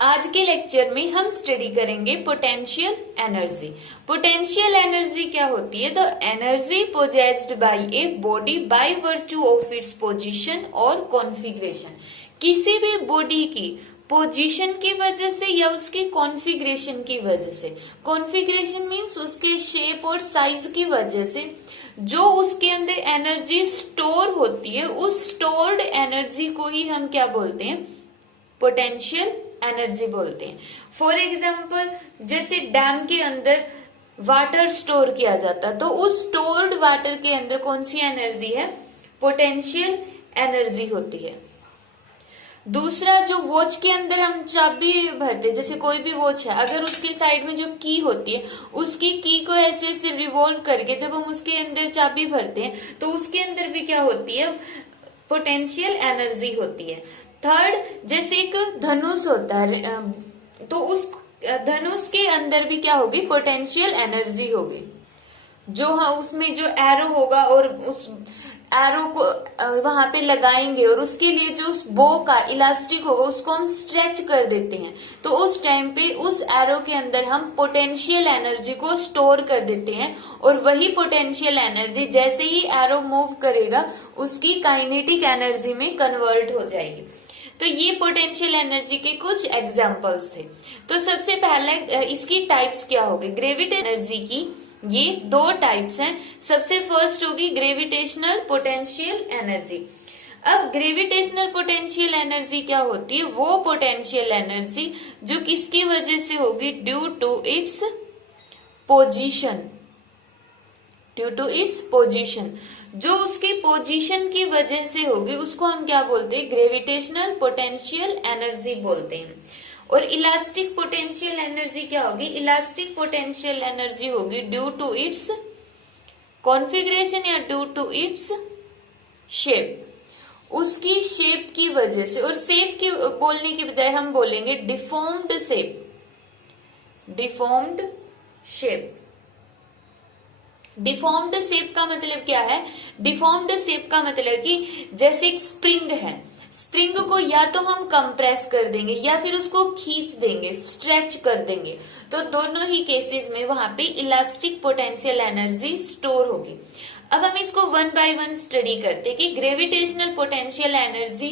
आज के लेक्चर में हम स्टडी करेंगे पोटेंशियल एनर्जी। पोटेंशियल एनर्जी क्या होती है? The energy possessed by a body by virtue of its position और कॉन्फ़िगरेशन। किसी भी बॉडी की पोजीशन की वजह से या उसकी कॉन्फ़िगरेशन की वजह से, कॉन्फ़िगरेशन मीन्स उसके शेप और साइज की वजह से जो उसके अंदर एनर्जी स्टोर होती है, उस स्टोर्ड एनर्जी को ही हम क्या बोलते हैं? पोटेंशियल एनर्जी बोलते हैं। फॉर एग्जाम्पल, जैसे डैम के अंदर वाटर स्टोर किया जाता है, तो उस स्टोर्ड वाटर के अंदर कौन सी एनर्जी है? पोटेंशियल एनर्जी होती है। दूसरा, जो वॉच के अंदर हम चाबी भरते, जैसे कोई भी वॉच है, अगर उसके साइड में जो की होती है, उसकी की को ऐसे ऐसे रिवॉल्व करके जब हम उसके अंदर चाबी भरते हैं तो उसके अंदर भी क्या होती है? पोटेंशियल एनर्जी होती है। थर्ड, जैसे एक धनुष होता है, तो उस धनुष के अंदर भी क्या होगी? पोटेंशियल एनर्जी होगी। जो हाँ, उसमें जो एरो होगा और उस एरो को वहां पे लगाएंगे और उसके लिए जो उस बो का इलास्टिक होगा उसको हम स्ट्रेच कर देते हैं, तो उस टाइम पे उस एरो के अंदर हम पोटेंशियल एनर्जी को स्टोर कर देते हैं और वही पोटेंशियल एनर्जी जैसे ही एरो मूव करेगा उसकी काइनेटिक एनर्जी में कन्वर्ट हो जाएगी। तो ये पोटेंशियल एनर्जी के कुछ एग्जाम्पल्स थे। तो सबसे पहले इसकी टाइप्स क्या होगी? ग्रेविटेशनल एनर्जी की ये दो टाइप्स हैं। सबसे फर्स्ट होगी ग्रेविटेशनल पोटेंशियल एनर्जी। अब ग्रेविटेशनल पोटेंशियल एनर्जी क्या होती है? वो पोटेंशियल एनर्जी जो किसकी वजह से होगी? Due to its position. Due to its position, जो उसकी पोजीशन की वजह से होगी उसको हम क्या बोलते हैं? ग्रेविटेशनल पोटेंशियल एनर्जी बोलते हैं। और इलास्टिक पोटेंशियल एनर्जी क्या होगी? इलास्टिक पोटेंशियल एनर्जी होगी ड्यू टू इट्स कॉन्फ़िगरेशन या ड्यू टू इट्स शेप, उसकी शेप की वजह से। और शेप की बोलने की बजाय हम बोलेंगे deformed shape. Deformed shape. Deformed shape का मतलब क्या है? डिफॉर्म्ड शेप का मतलब कि जैसे एक स्प्रिंग है, स्प्रिंग को या तो हम कंप्रेस कर देंगे या फिर उसको खींच देंगे, स्ट्रेच कर देंगे, तो दोनों ही केसेस में वहां पे इलास्टिक पोटेंशियल एनर्जी स्टोर होगी। अब हम इसको वन बाय वन स्टडी करते कि ग्रेविटेशनल पोटेंशियल एनर्जी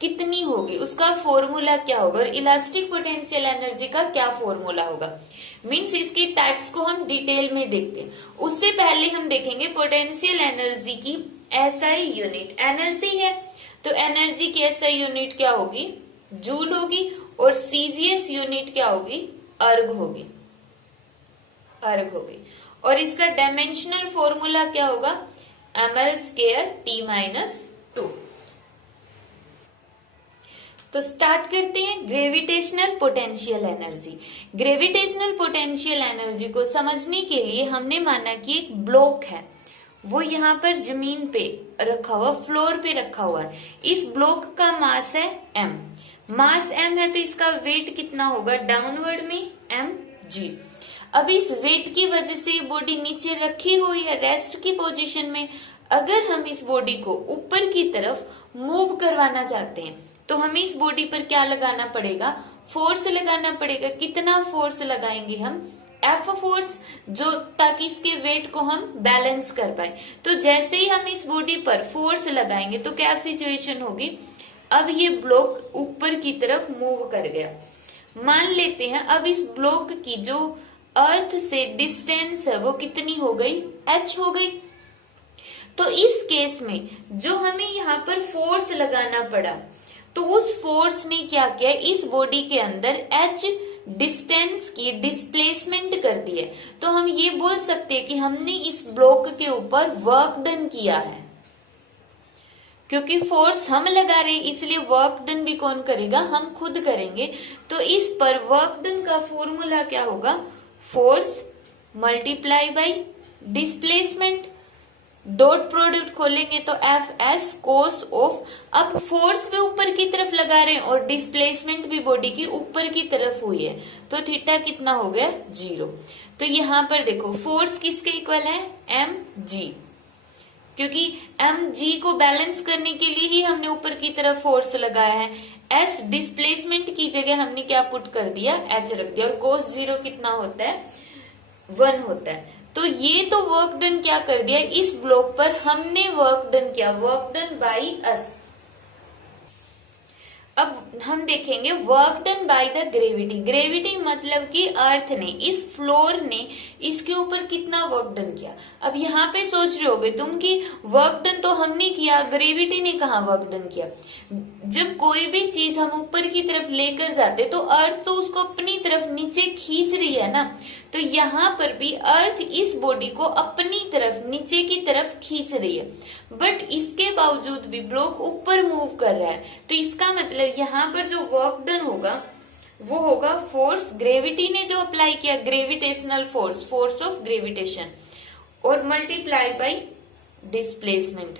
कितनी होगी, उसका फॉर्मूला क्या होगा और इलास्टिक पोटेंशियल एनर्जी का क्या फॉर्मूला होगा। मीन्स इसकी टाइप्स को हम डिटेल में देखते हैं। उससे पहले हम देखेंगे पोटेंशियल एनर्जी की एसआई यूनिट। एनर्जी है तो एनर्जी की एसआई यूनिट क्या होगी? जूल होगी। और सीजीएस यूनिट क्या होगी? अर्ग होगी। अर्ग होगी। और इसका डायमेंशनल फॉर्मूला क्या होगा? ml²T-2। तो स्टार्ट करते हैं gravitational potential energy. Gravitational potential energy को समझने के लिए हमने माना कि एक ब्लॉक है, वो यहाँ पर जमीन पे रखा हुआ, फ्लोर पे रखा हुआ है। इस ब्लॉक का मास है m। मास m है तो इसका वेट कितना होगा? डाउनवर्ड में mg। अब इस वेट की वजह से बॉडी नीचे रखी हुई है रेस्ट की पोजीशन में। अगर हम इस बॉडी को ऊपर की तरफ मूव करवाना चाहते हैं तो हमें इस बॉडी पर क्या लगाना पड़ेगा? फोर्स लगाना पड़ेगा। कितना फोर्स लगाएंगे हम? एफ फोर्स, जो ताकि इसके वेट को हम बैलेंस कर पाए। तो जैसे ही हम इस बॉडी पर फोर्स लगाएंगे तो क्या सिचुएशन होगी? अब ये ब्लॉक ऊपर की तरफ मूव कर गया। मान लेते हैं अब इस ब्लॉक की जो अर्थ से डिस्टेंस है वो कितनी हो गई? h हो गई। तो इस केस में जो हमें यहाँ पर फोर्स लगाना पड़ा, तो उस फोर्स ने क्या किया? इस बॉडी के अंदर h डिस्टेंस की डिस्प्लेसमेंट कर दी है। तो हम ये बोल सकते हैं कि हमने इस ब्लॉक के ऊपर वर्क डन किया है। क्योंकि फोर्स हम लगा रहे हैं इसलिए वर्क डन भी कौन करेगा? हम खुद करेंगे। तो इस पर वर्क डन का फॉर्मूला क्या होगा? Force multiply by displacement. Dot product खोलेंगे तो एफ एस कोस ऑफ। अब फोर्स भी ऊपर की तरफ लगा रहे हैं और डिस्प्लेसमेंट भी बॉडी की ऊपर की तरफ हुई है, तो थीटा कितना हो गया? 0। तो यहाँ पर देखो फोर्स किसके इक्वल है? mg। क्योंकि mg को बैलेंस करने के लिए ही हमने ऊपर की तरफ फोर्स लगाया है। s डिस्प्लेसमेंट की जगह हमने क्या पुट कर दिया, h रख दिया, और cos 0 कितना होता है, 1 होता है। तो ये तो वर्क डन क्या कर दिया, इस ब्लॉक पर हमने वर्क डन किया, वर्क डन बाई अस। अब हम देखेंगे work done by the gravity. Gravity मतलब कि अर्थ ने, इस फ्लोर ने इसके ऊपर कितना वर्क डन किया। अब यहाँ पे सोच रहे होगे तुम कि वर्क डन तो हमने किया, ग्रेविटी ने कहाँ वर्क डन किया। जब कोई भी चीज हम ऊपर की तरफ लेकर जाते तो अर्थ तो उसको अपनी तरफ नीचे खींच रही है ना, तो यहाँ पर भी अर्थ इस बॉडी को अपनी तरफ नीचे की तरफ खींच रही है, बट इसके बावजूद भी ब्लॉक ऊपर मूव कर रहा है। तो इसका मतलब यहाँ पर जो वर्क डन होगा वो होगा फोर्स, ग्रेविटी ने जो अप्लाई किया, gravitational force, force of gravitation, और multiply by displacement.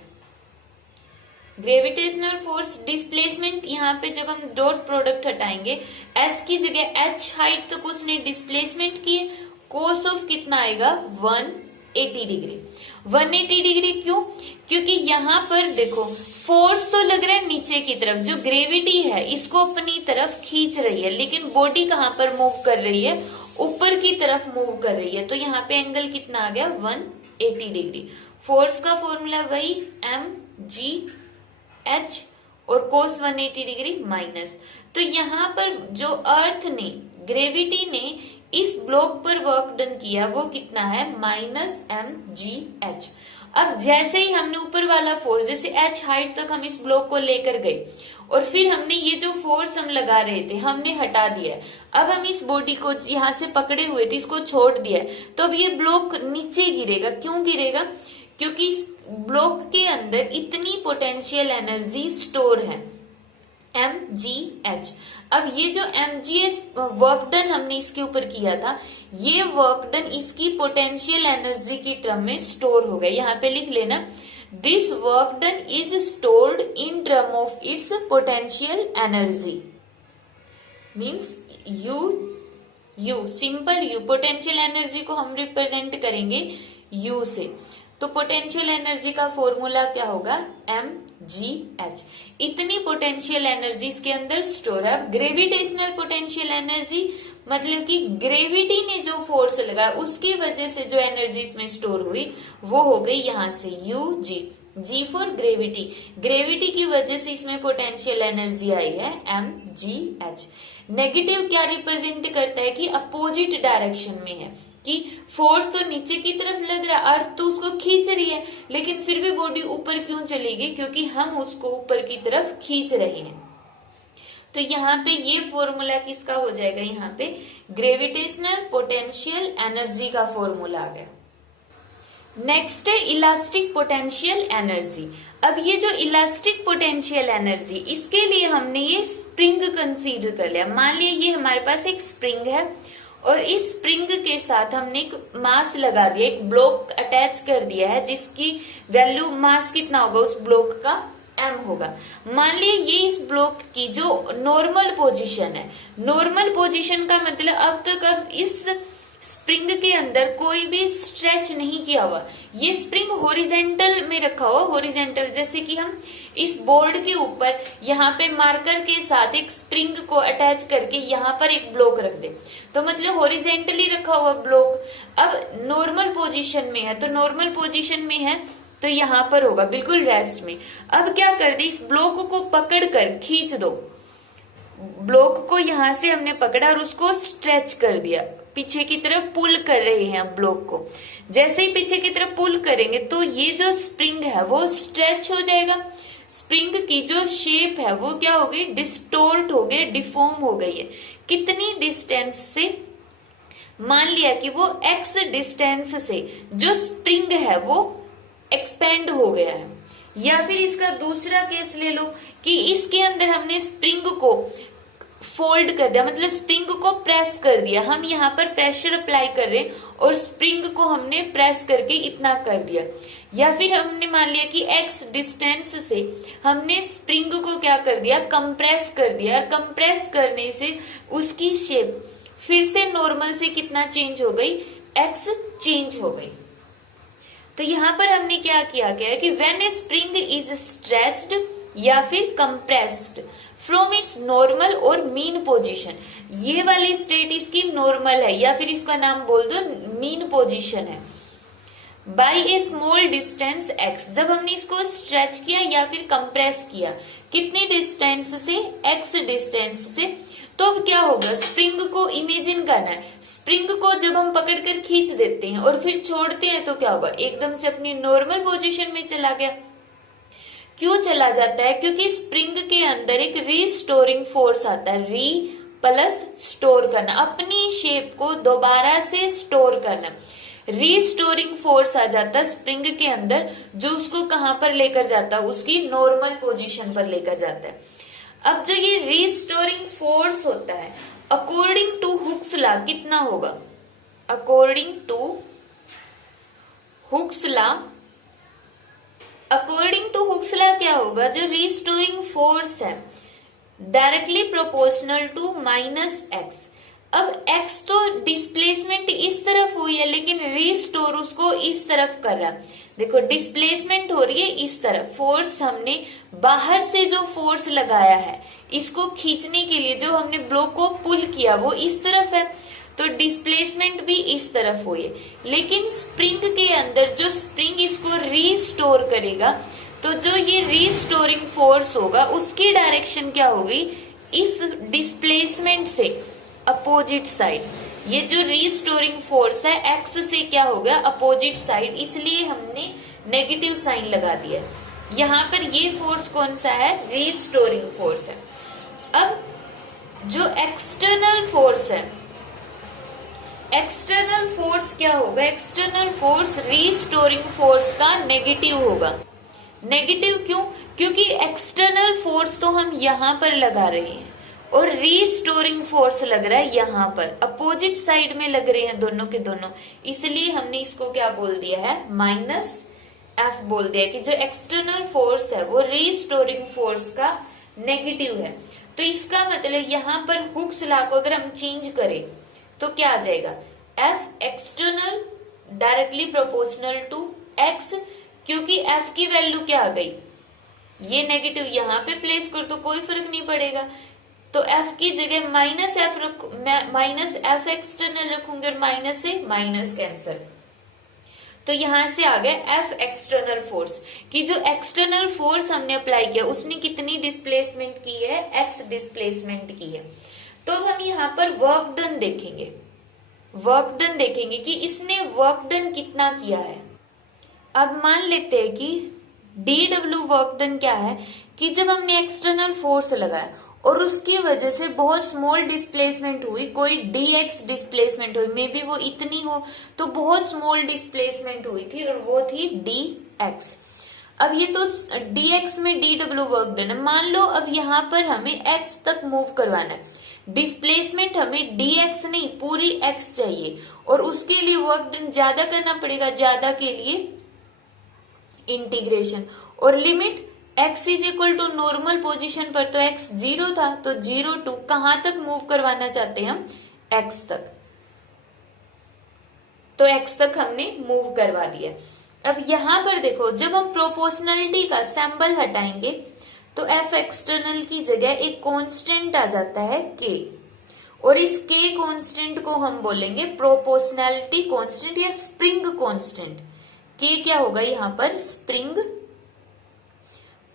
Gravitational force, displacement, यहाँ पे जब हम डॉट प्रोडक्ट हटाएंगे, s की जगह h हाइट तक उसने डिस्प्लेसमेंट की, कोस ऑफ कितना आएगा, 180 डिग्री। 180 डिग्री क्यों, क्योंकि यहाँ पर देखो फोर्स तो लग रहा है नीचे की तरफ, जो ग्रेविटी है इसको अपनी तरफ खींच रही है, लेकिन बॉडी कहाँ पर मूव कर रही है, ऊपर की तरफ मूव कर रही है। तो यहाँ पे एंगल कितना आ गया, 180 डिग्री। फोर्स का फॉर्मूला वही mgh और cos 180 डिग्री माइनस। तो यहाँ पर जो अर्थ ने, ग्रेविटी ने इस ब्लॉक पर वर्क डन किया वो कितना है, -mgh। अब जैसे ही हमने ऊपर वाला फोर्स, जैसे h हाइट तक हम इस ब्लॉक को लेकर गए और फिर हमने ये जो फोर्स हम लगा रहे थे हमने हटा दिया, अब हम इस बॉडी को यहाँ से पकड़े हुए थे इसको छोड़ दिया, तो अब ये ब्लॉक नीचे गिरेगा। क्यों गिरेगा, क्योंकि इस ब्लॉक के अंदर इतनी पोटेंशियल एनर्जी स्टोर है, mgh। अब ये जो mgh वर्क डन हमने इसके ऊपर किया था, ये वर्क डन इसकी पोटेंशियल एनर्जी की टर्म में स्टोर हो गया। यहाँ पे लिख लेना, this work done is stored in term of its potential energy, means you simple you, potential energy को हम रिप्रेजेंट करेंगे यू से। तो पोटेंशियल एनर्जी का फॉर्मूला क्या होगा, mgh। इतनी पोटेंशियल एनर्जी इसके अंदर स्टोर है। ग्रेविटेशनल पोटेंशियल एनर्जी मतलब कि ग्रेविटी ने जो फोर्स लगाया उसकी वजह से जो एनर्जी इसमें स्टोर हुई वो हो गई यहाँ से ug, g for gravity. Gravity की वजह से इसमें पोटेंशियल एनर्जी आई है mgh। नेगेटिव क्या रिप्रेजेंट करता है कि अपोजिट डायरेक्शन में है, कि फोर्स तो नीचे की तरफ लग रहा है, अर्थ तो उसको खींच रही है, लेकिन फिर भी बॉडी ऊपर क्यों चलेगी, क्योंकि हम उसको ऊपर की तरफ खींच रहे हैं। तो यहाँ पे ये फॉर्मूला किसका हो जाएगा, यहाँ पे ग्रेविटेशनल पोटेंशियल एनर्जी का फॉर्मूला आ गया। नेक्स्ट है इलास्टिक पोटेंशियल एनर्जी। अब ये जो इलास्टिक पोटेंशियल एनर्जी, इसके लिए हमने ये स्प्रिंग कंसीडर कर लिया। मान लिया ये हमारे पास एक स्प्रिंग है और इस स्प्रिंग के साथ हमने एक मास लगा दिया, एक ब्लॉक अटैच कर दिया है जिसकी वैल्यू, मास कितना होगा उस ब्लॉक का, m होगा। मान लीजिए ये इस ब्लॉक की जो नॉर्मल पोजीशन है, नॉर्मल पोजीशन का मतलब अब तक अब इस स्प्रिंग के अंदर कोई भी स्ट्रेच नहीं किया हुआ, ये स्प्रिंग हॉरिजेंटल में रखा हुआ, हॉरिजेंटल, जैसे कि हम इस बोर्ड के ऊपर यहाँ पे मार्कर के साथ एक स्प्रिंग को अटैच करके यहाँ पर एक ब्लॉक रख दे, तो मतलब हॉरिजेंटली रखा हुआ ब्लॉक अब नॉर्मल पोजीशन में है, तो नॉर्मल पोजीशन में है तो यहाँ पर होगा बिल्कुल रेस्ट में। अब क्या कर दे, इस ब्लॉक को पकड़ कर खींच दो, ब्लॉक को यहाँ से हमने पकड़ा और उसको स्ट्रेच कर दिया, पीछे की तरफ पुल कर रहे हैं ब्लॉक को। जैसे ही पीछे की तरफ पुल करेंगे तो ये जो स्प्रिंग है वो स्ट्रेच हो जाएगा, स्प्रिंग की जो शेप है वो क्या हो गई, डिस्टोर्ट हो गई, डिफॉर्म हो गई है। कितनी डिस्टेंस से, मान लिया कि वो x डिस्टेंस से जो स्प्रिंग है वो एक्सपेंड हो गया है। या फिर इसका दूसरा केस ले लो कि इसके अंदर हमने स्प्रिंग को फोल्ड कर दिया, मतलब स्प्रिंग को प्रेस कर दिया, हम यहाँ पर प्रेशर अप्लाई कर रहे हैं और स्प्रिंग को हमने प्रेस करके इतना कर दिया। या फिर हमने मान लिया कि x डिस्टेंस से हमने स्प्रिंग को क्या कर दिया, कंप्रेस कर दिया, और कंप्रेस करने से उसकी शेप फिर से नॉर्मल से कितना चेंज हो गई, x चेंज हो गई। तो तो यहाँ पर हमने क्या किया गया है कि when A spring is stretched या फिर कंप्रेस्ड फ्रॉम इट्स नॉर्मल और मीन पोजीशन, ये वाली स्टेट इसकी नॉर्मल है या फिर इसका नाम बोल दो मीन पोजीशन है, by A small distance x. जब हमने इसको स्ट्रेच किया या फिर कंप्रेस किया, कितनी डिस्टेंस से, एक्स डिस्टेंस से, तो अब क्या होगा, स्प्रिंग को इमेजिन करना है। स्प्रिंग को जब हम पकड़कर खींच देते हैं और फिर छोड़ते हैं तो क्या होगा, एकदम से अपनी नॉर्मल पोजीशन में चला गया। क्यों चला जाता है, क्योंकि स्प्रिंग के अंदर एक रीस्टोरिंग फोर्स आता है, री प्लस स्टोर करना, अपनी शेप को दोबारा से स्टोर करना। रीस्टोरिंग फोर्स आ जाता है स्प्रिंग के अंदर, जो उसको कहां पर लेकर जाता है, उसकी नॉर्मल पोजीशन पर लेकर जाता है। अब जो ये रीस्टोरिंग फोर्स होता है अकॉर्डिंग टू हुक्स लॉ कितना होगा, according to Hooke's law, according to Hooke's law क्या होगा, जो रीस्टोरिंग फोर्स है directly proportional to minus x. अब x तो डिस्प्लेसमेंट इस तरफ हुई है लेकिन रीस्टोर उसको इस तरफ कर रहा है। देखो डिस्प्लेसमेंट हो रही है इस तरफ, फोर्स हमने बाहर से जो फोर्स लगाया है इसको खींचने के लिए, जो हमने ब्लॉक को पुल किया वो इस तरफ है, तो डिस्प्लेसमेंट भी इस तरफ हुई है। लेकिन स्प्रिंग के अंदर जो स्प्रिंग इसको रीस्टोर करेगा, तो जो ये रीस्टोरिंग फोर्स होगा उसकी डायरेक्शन क्या होगी, इस डिस्प्लेसमेंट से अपोजिट साइड। ये जो रीस्टोरिंग फोर्स है एक्स से क्या हो गया, अपोजिट साइड, इसलिए हमने नेगेटिव साइन लगा दिया। यहाँ पर ये फोर्स कौन सा है, रीस्टोरिंग फोर्स है। अब जो एक्सटर्नल फोर्स है, एक्सटर्नल फोर्स क्या होगा, एक्सटर्नल फोर्स रीस्टोरिंग फोर्स का नेगेटिव होगा। नेगेटिव क्यों, क्योंकि एक्सटर्नल फोर्स तो हम यहाँ पर लगा रहे हैं और रीस्टोरिंग फोर्स लग रहा है यहाँ पर, अपोजिट साइड में लग रहे हैं दोनों के दोनों, इसलिए हमने इसको क्या बोल दिया है, माइनस एफ बोल दिया कि जो एक्सटर्नल फोर्स है वो रीस्टोरिंग फोर्स का नेगेटिव है। तो इसका मतलब यहाँ पर हुक्स लॉ को अगर हम चेंज करें तो क्या आ जाएगा, F external directly proportional to x, क्योंकि एफ की वैल्यू क्या आ गई, ये नेगेटिव यहाँ पे प्लेस कर तो कोई फर्क नहीं पड़ेगा, तो एफ की जगह minus F minus F external रखूंगे और माइनस से माइनस कैंसिल, तो यहां से आ गया एफ एक्सटर्नल फोर्स कि जो एक्सटर्नल फोर्स हमने अप्लाई किया उसने कितनी डिस्प्लेसमेंट की है, एक्स डिस्प्लेसमेंट की है। तो अब हम यहाँ पर वर्क डन देखेंगे, वर्क डन देखेंगे कि इसने वर्क डन कितना किया है। अब मान लेते हैं कि डी डब्ल्यू वर्क डन क्या है कि जब हमने एक्सटर्नल फोर्स लगाया और उसकी वजह से बहुत स्मॉल डिस्प्लेसमेंट हुई, कोई dx डिस्प्लेसमेंट हुई, मे बी वो इतनी हो, तो बहुत स्मॉल डिस्प्लेसमेंट हुई थी और वो थी dx। अब ये तो dx में dw वर्क डन है। मान लो अब यहाँ पर हमें x तक मूव करवाना है, डिस्प्लेसमेंट हमें dx नहीं पूरी x चाहिए और उसके लिए वर्क डन ज्यादा करना पड़ेगा, ज्यादा के लिए इंटीग्रेशन और limit x is equal to normal position पर, तो x 0 था, तो 0 टू कहां तक मूव करवाना चाहते हैं हम, x तक, तो x तक हमने मूव करवा दिया। अब यहां पर देखो जब हम प्रोपोर्शनलिटी का सिंबल हटाएंगे तो f एक्सटर्नल की जगह एक कांस्टेंट आ जाता है k, और इस k कांस्टेंट को हम बोलेंगे प्रोपोर्शनलिटी कांस्टेंट या स्प्रिंग कांस्टेंट। k क्या होगा यहाँ पर, स्प्रिंग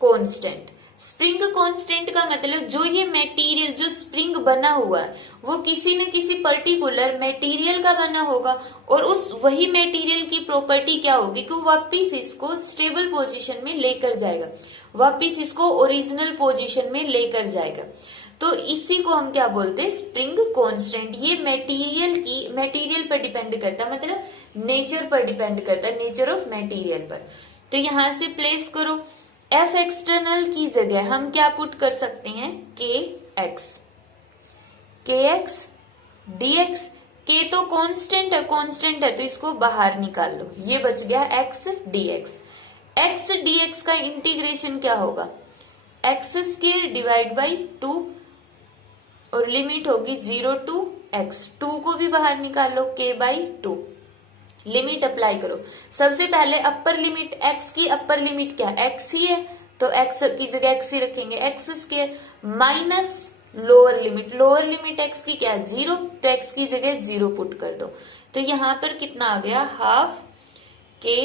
कांस्टेंट। स्प्रिंग कांस्टेंट का मतलब जो ये मटेरियल जो स्प्रिंग बना हुआ है वो किसी न किसी पर्टिकुलर मटेरियल का बना होगा और उस वही मटेरियल की प्रॉपर्टी क्या होगी कि वापिस इसको स्टेबल पोजीशन में लेकर जाएगा, वापिस इसको ओरिजिनल पोजीशन में लेकर जाएगा। तो इसी को हम क्या बोलते हैं, स्प्रिंग कांस्टेंट। ये मटेरियल पर डिपेंड करता है, मतलब नेचर पर डिपेंड करता है, नेचर ऑफ मटेरियल पर। तो यहां से प्लेस करो, एफ एक्सटर्नल की जगह हम क्या पुट कर सकते हैं, के एक्स dx। के तो कांस्टेंट है तो इसको बाहर निकाल लो, ये बच गया एक्स dx का इंटीग्रेशन क्या होगा, एक्स स्क्वायर डिवाइड बाई 2 और लिमिट होगी 0 टू x, 2 को भी बाहर निकाल लो, k बाई 2, लिमिट अप्लाई करो। सबसे पहले अपर लिमिट, एक्स की अपर लिमिट क्या है, एक्स ही है, तो एक्स की जगह एक्स ही रखेंगे, x square minus lower limit x की क्या है, 0, तो एक्स की जगह 0 पुट कर दो। तो यहां पर कितना आ गया, हाफ के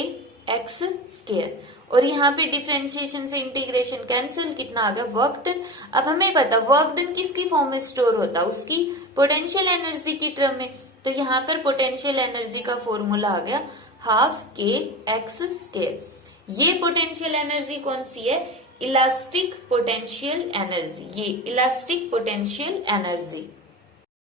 एक्स स्क्वायर। और यहाँ पे डिफरेंशिएशन से इंटीग्रेशन कैंसिल, कितना आ गया, वर्क डन। अब हमें पता वर्क डन किसकी फॉर्म में स्टोर होता है, उसकी पोटेंशियल एनर्जी की टर्म में। तो यहाँ पर पोटेंशियल एनर्जी का फॉर्मूला आ गया हाफ के एक्स स्क्वायर। ये पोटेंशियल एनर्जी कौन सी है, इलास्टिक पोटेंशियल एनर्जी, ये इलास्टिक पोटेंशियल एनर्जी।